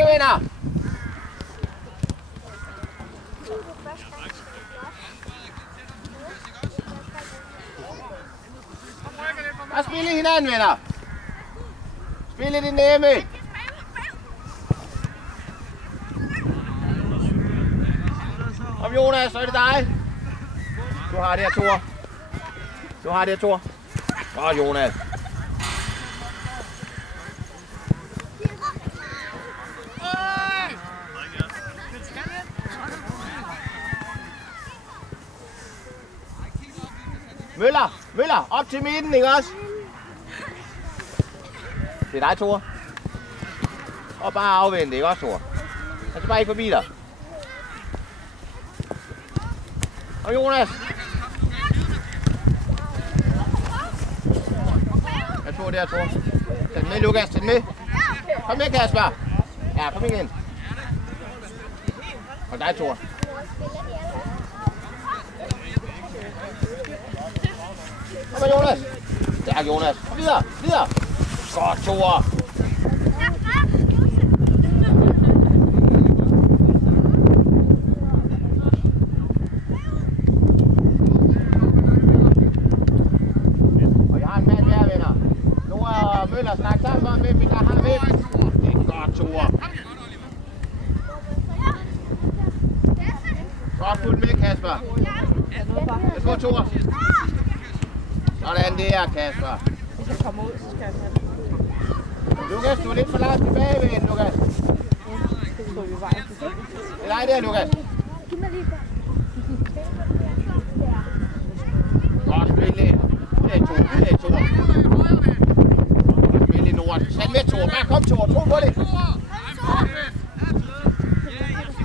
stærke venner. Og spil i hinanden, venner. Spil i det nemme. Kom Jonas, så er det dig. Du har det her, Thor. Du har det her, Thor. Godt, Jonas. Møller, op til midten, ikke også? Det er dig, Thor. Og bare afvente, ikke også, Thor? Han skal bare ikke forbi dig. Og Jonas. Jeg tror det her, Thor. Tag den med, Lukas, tag den med. Kom med, Kasper. Ja, kom igen. Og dig, Thor. Kom med, Jonas. Stærk, Jonas. Kom videre, videre. Godt, Thor. Møller, snak sammen om, hvem der har hvem. Det er godt, Thor. Godt fuldt med, Kasper. Jeg får Thor. Sådan der, Kasper. Hvis jeg kommer ud, så skal jeg have det. Lukas, du er lidt for langt tilbage ved hende, Lukas. Det står vi vejen. Det er dig der, Lukas. Godt spillet. Det er Thor, det er Thor. Tag med, Thor. Bare kom, Thor. Tro på det. Det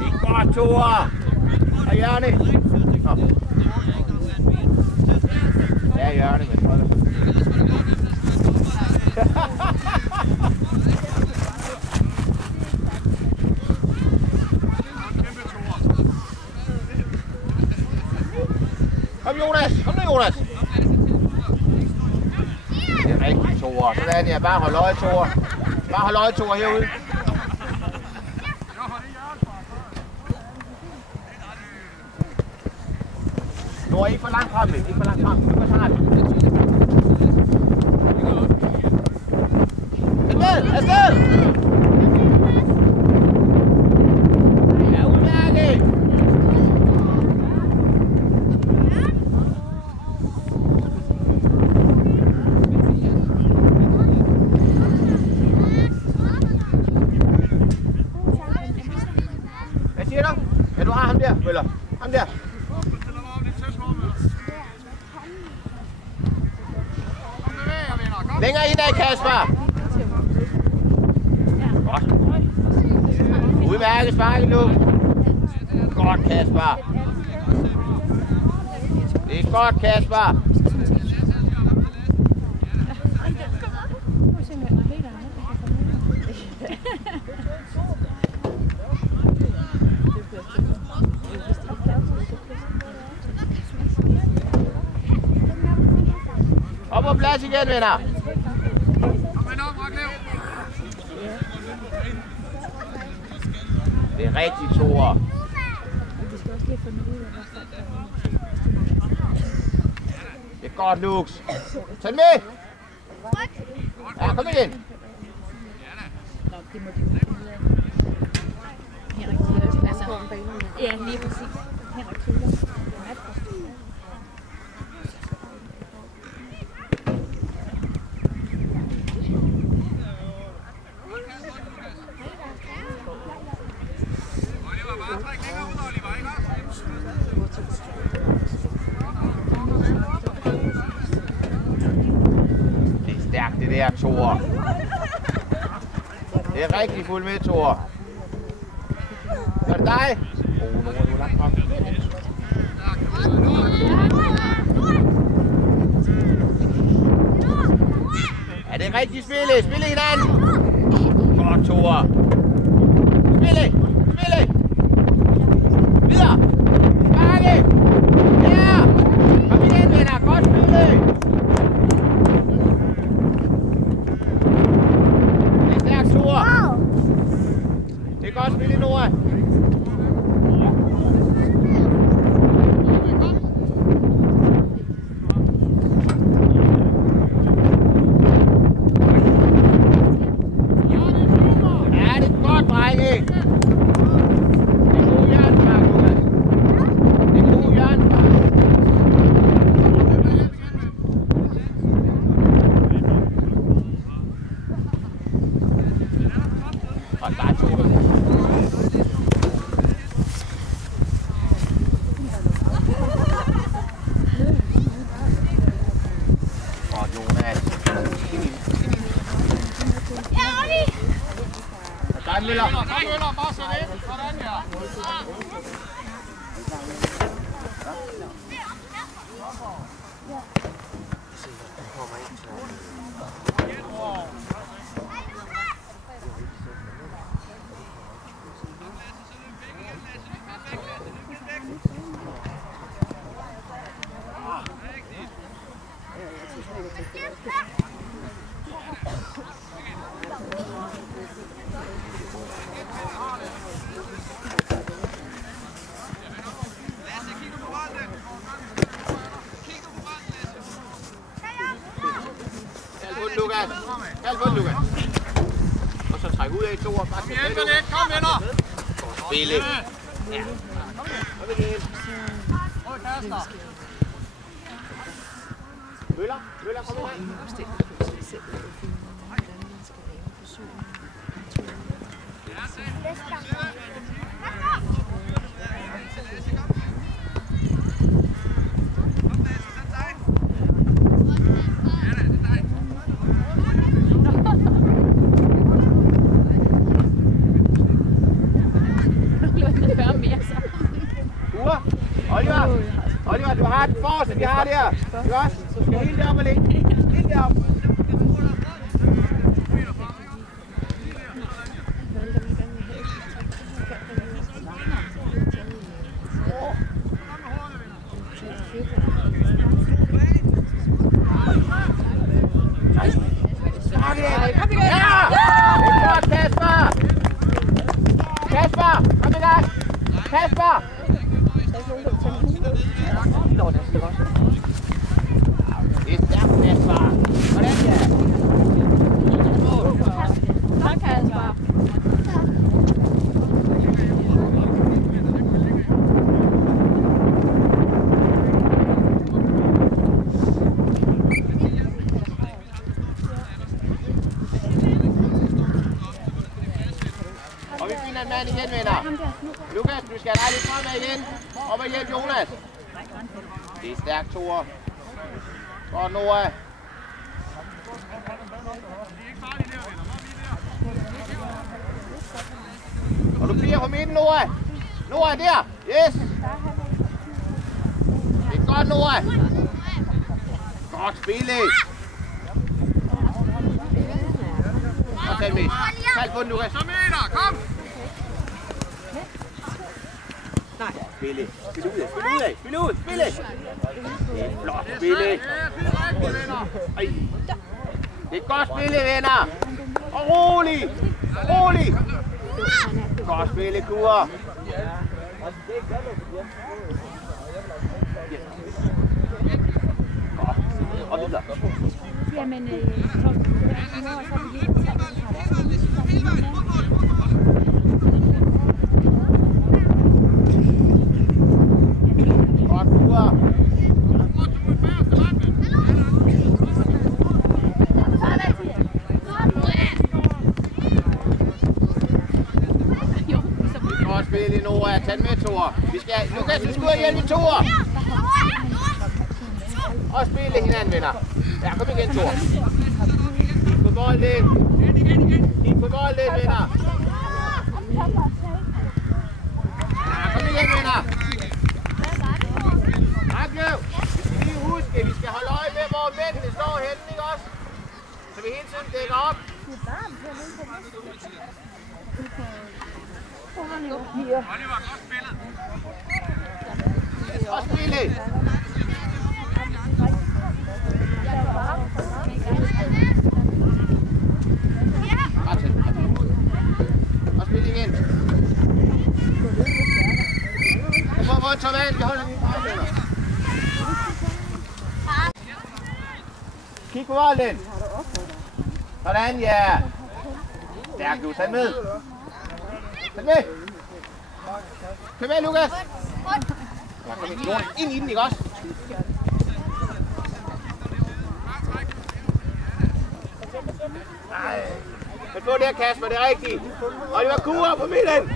er godt, Thor. Og Jørne. Ja, Jørne, men hold da. Kom, Jonas. Kom nu, Jonas. Det er rigtigt, Thor. Sådan der. Bare hold øje, Thor. Bare hold øje, Thor, herude. Nu er I for langt frem, ikke for langt frem. Nu kan snart. Afsted! Afsted! Ja, udmærket! Hvad siger du? Ja, du har ham der, Møller. Ham der. Længere indad, Kasper. Godt. Udmærket sparket nu. Godt, Kasper. Det er godt, Kasper. Op på plads igen, venner. Det er rigtigt, Thor. Det er godt, Lux. Tag den med. Ja, kom igen. Ja, lige præcis. Henrik Tøller. Det er stærkt, det der, Thor. Det er rigtig fuld med, Thor. Så er det dig. Nu er du langt frem. Ja, det er rigtig spillet. Spil hinanden. Godt, Thor. Spil. Videre. Bakke. Ja. Kom igen, venner. Godt spillet. Det er stærkt, Thor. Møller. Kom Møller, bare sæt ind. Sådan her. Kald på den, Lukas. Og så træk ud af i to og bare Kom igen, Benet. Kom, venner. Spille. Ja. Kom igen. Prøv Kasper. Møller, kom igen. Oliver, du har den forreste, de har det her. Ikke også? Du skal helt deroppe og ligge. Helt deroppe. Ja! Det er godt, Kasper! Kasper, kom i gang! Kasper! Det er stærkt, Kasper. Hvordan er det? Tak, Kasper. Og vi finder en mand igen, venner. Lukas, du skal have lidt fremad igen. Op og hjælp Jonas. Det er stærkt, Tore. Og Noah. Og du bliver på midten, Noah. Noah der. Yes. Det er godt, Noah. Godt spillet. Og tag med. Kald på den, Lukas. Så meter, kom! Nej. Spille. Spil ud. Spille. Det er flot spille. Ej. Det er godt spille, venner. Og rolig. Godt spille, Kure. Godt. Og videre. Jamen, så er det helt Godt, Kure. Godt spille, Noah. Tag med, Thor. Lukas, vi skal ud og hjælpe Thor. Og spille hinanden, venner. Ja, kom igen, Thor. Kig på bolden. Venner. Ja, kom igen, venner. Aklev. Vi skal lige huske, vi skal holde øje med, hvor mændene står henne, ikke også? Så vi hele tiden dækker op. Oliver, godt spillet. Og spille. Og spille igen. Hvor er Thomas? Vi holder lige på. Kig på bolden. Sådan, ja. Stærk, du. Tag med. Kom med, Lukas. Ja, kom ind i den, ikke også? Nej. Pas på der, Kasper, det er rigtigt. Oliver Kure på midten.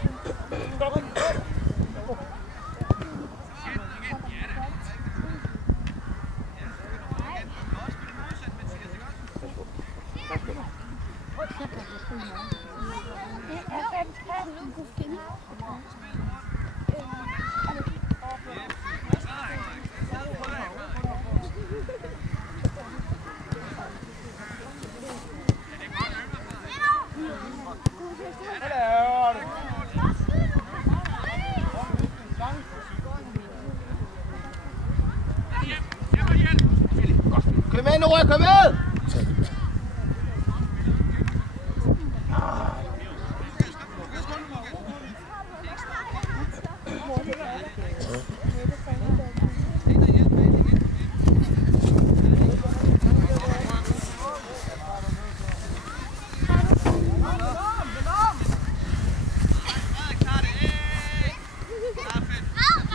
Kom med, Nora, kom med!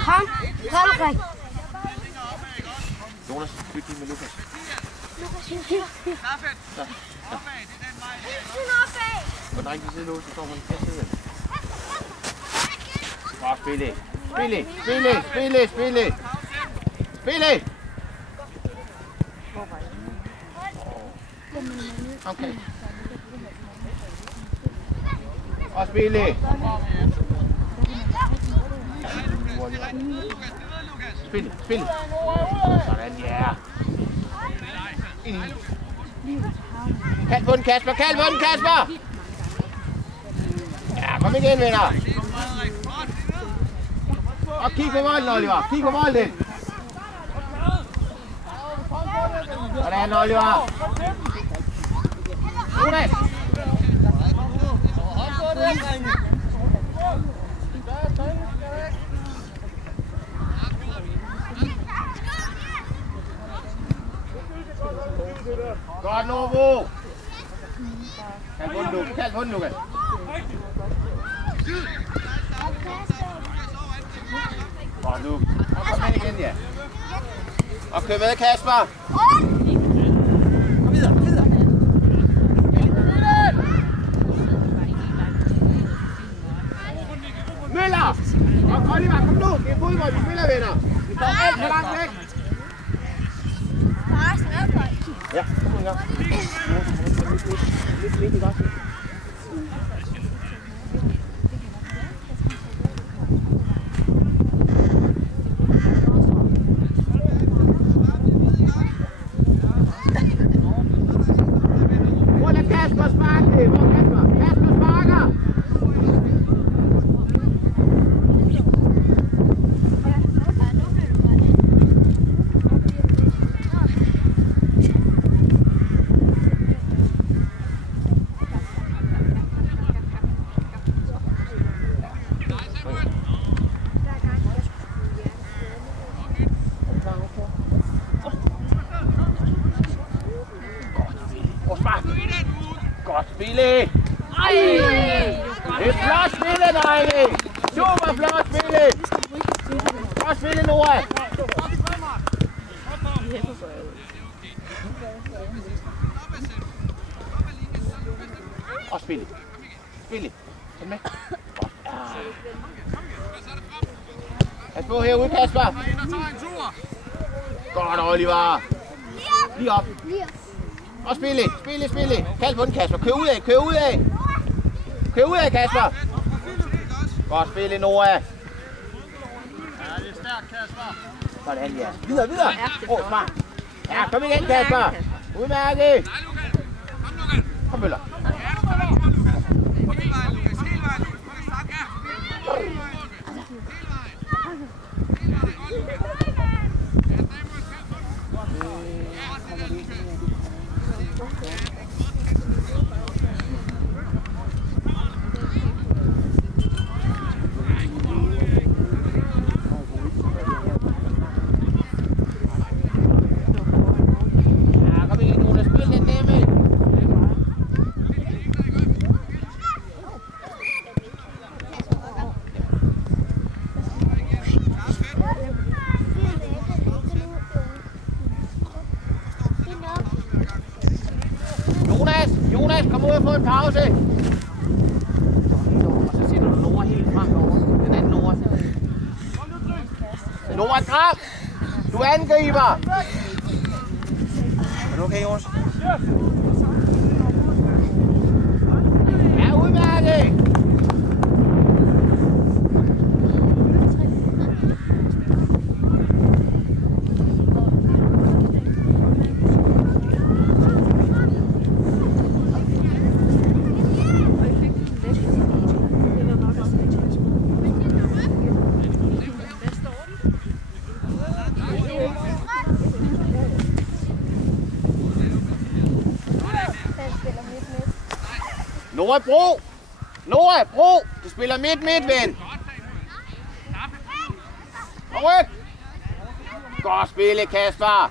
Kom, Jonas, byt lige med Lukas. På den rigtige side, Lukas, så står man på den side. Godt, spille. Spille! Okay. Og spille. Spille. Sådan, ja. Kald på den, Kasper! Ja, kom igen, venner. Og kig på bolden, Oliver. Kig på bolden. Sådan, Oliver. Jonas. Godt, Novo. Kald på den, Lukas. Godt, nu. Og kom med igen, ja. Og kør med, Kasper. Kom videre. Møller! Og Oliver, kom nu. Det er fodbold, vi spiller, venner. Vi står alt for langt væk. Ja, kom en gang. Lidt midt i godt. Hvor er Kasper sparke? Kasper sparker! Godt spillet! Det er flot spillet, drenge! Super flot spillet! Godt spillet, Nora! Og spillet! Kom med! Pas på herude, Kasper! Godt, Oliver! Lige op! Og spille. Kald på den, Kasper. Kør ud af, Kasper. Godt spille, Nora. Ja, det er stærkt, Kasper. Sådan, ja. Videre. Smart. Ja, kom igen, Kasper. Udmærket. Kom, Møller. Jonas, kom ud og få en pause. Og så sætter du Nora helt frem over. Den anden Nora. Nora, drab! Du angriber! Er du okay, Jonas? Ja, udmærket! Nora Bro! Nora Bro! Du spiller midt, ven! Og ryk! Godt spillet, Kasper!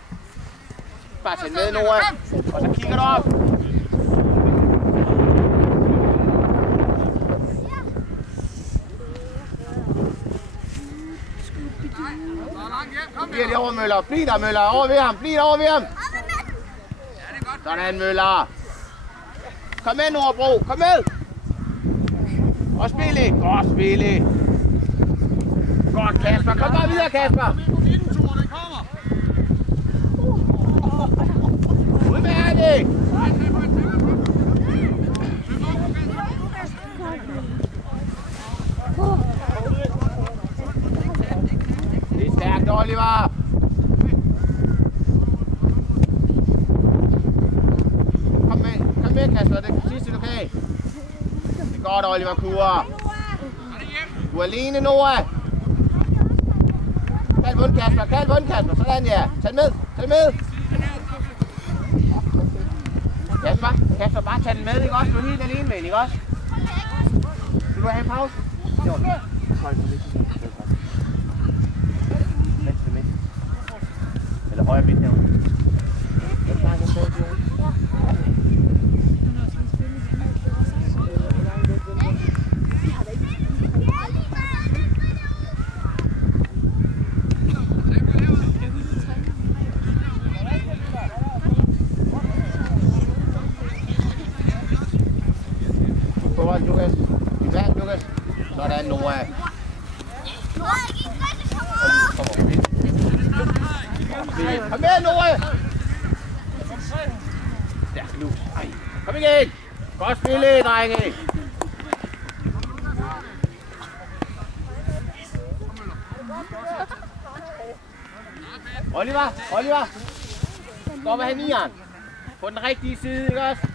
Bare tag med, Nora. Og så kigger du op. Bliver det over, Møller. Bliv der, Møller. Over ved ham. Bliv der over ved ham. Sådan, Møller. Kom med, Nordbro. Kom med. Og spille. Godt spille. Godt, Kasper. Kom bare videre, Kasper. Ud med det. Det er stærkt, Oliver. Kom med, Kasper. Det er sidste, du kan. Det er godt, Oliver Kure. Du er alene, Noah. Kald vund, Kasper. Kald vund, Kasper. Sådan, ja. Tag med. Tag med. Kasper, bare tag den med, ikke også? Du er helt alene med, ikke også? Vil du have en pause? Jo. Hold på midt. Venstre midt. Eller højre midt herovre. Hvad tager du på, Jon? Lukas. Sådan, Noah. Kom med, Noah! Stærk nu. Kom igen! Godt spillet, drenge! Oliver! Gå med nieren. På den rigtige side, ikke også?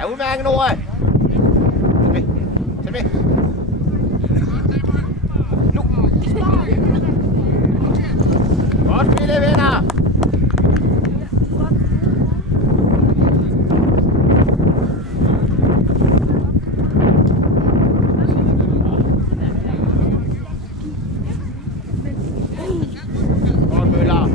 Ja, udmærket, Nora. Tag med. Nu. Godt spillet, venner. Godt, Møller.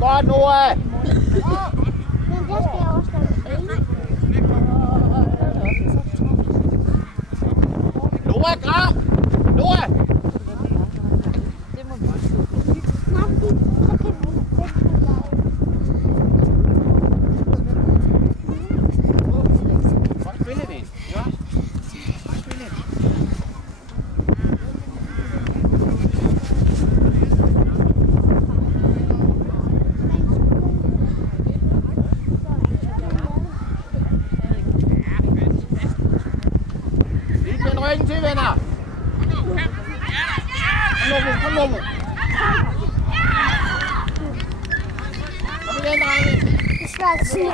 Godt, Noah! Noah, Gram! Noah! Godt spillet det, ja? Godt spillet. Ryggen til, venner! Kom nu! Kom igen, drenge! Det er svært at sige.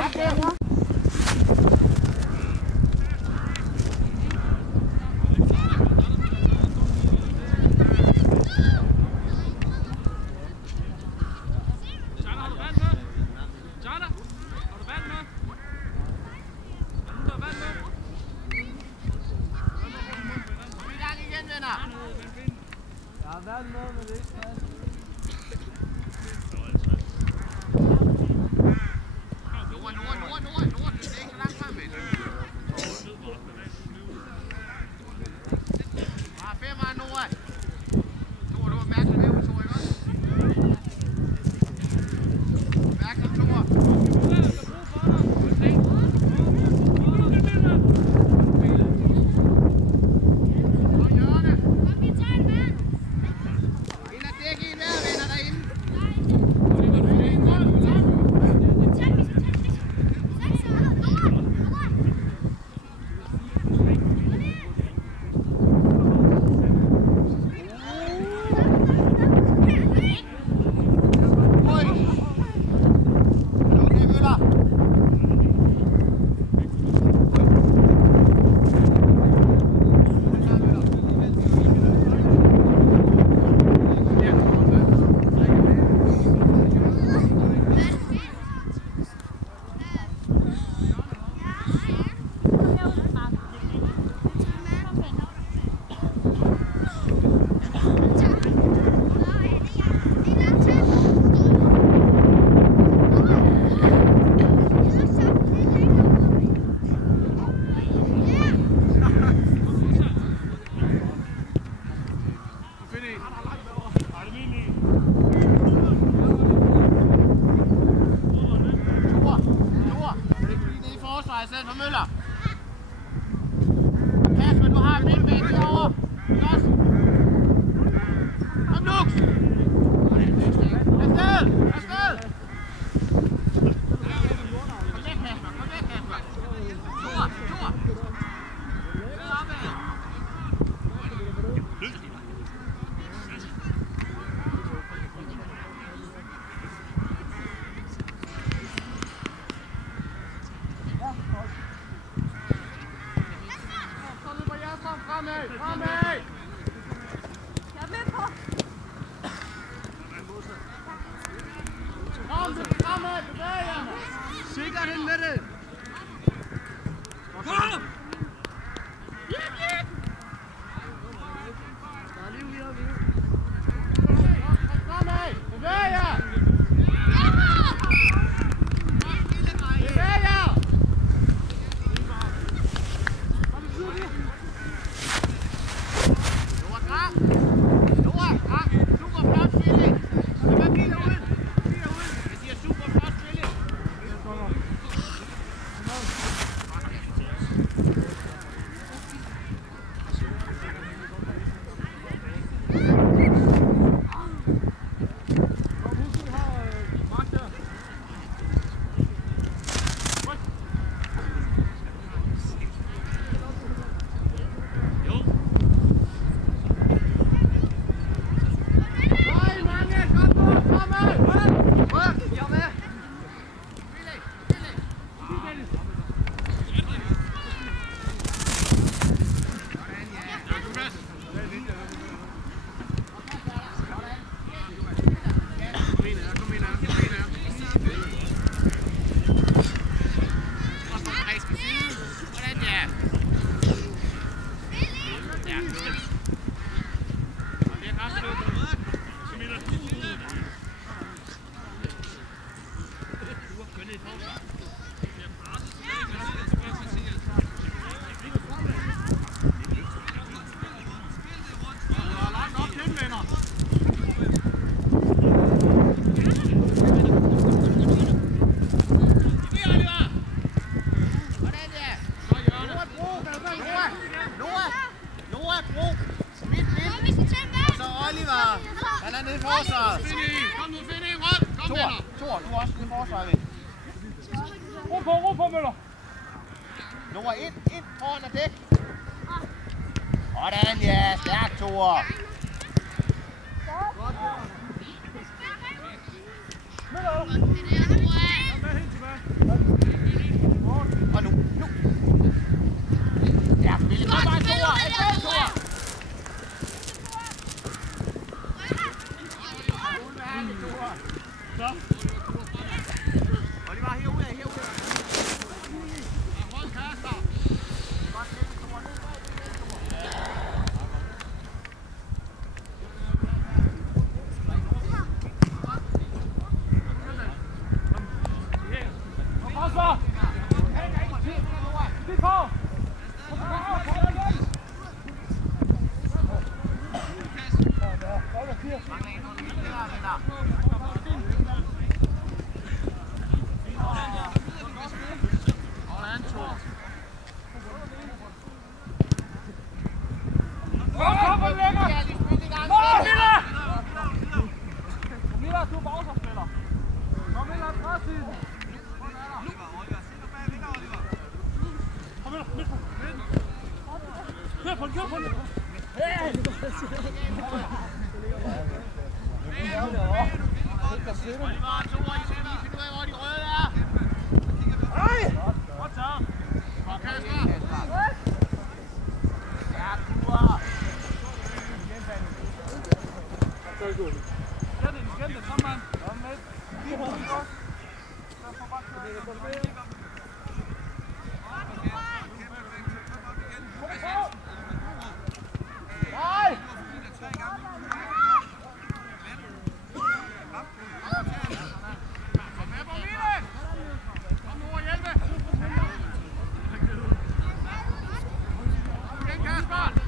Sikkert hen med det! Kom! Han er nede i forsvaret. Kom nu, find en rød. Kom, venner. Thor, du er også nede i forsvaret. Ro på, Møller. Nora, ind foran og dæk. Sådan, ja. Stærk, Thor. Og nu. Ja, Billy, kom bare, Thor. Så. Oliver, herude. Hold Kasper. Forsvar! Bliv på! Kasper!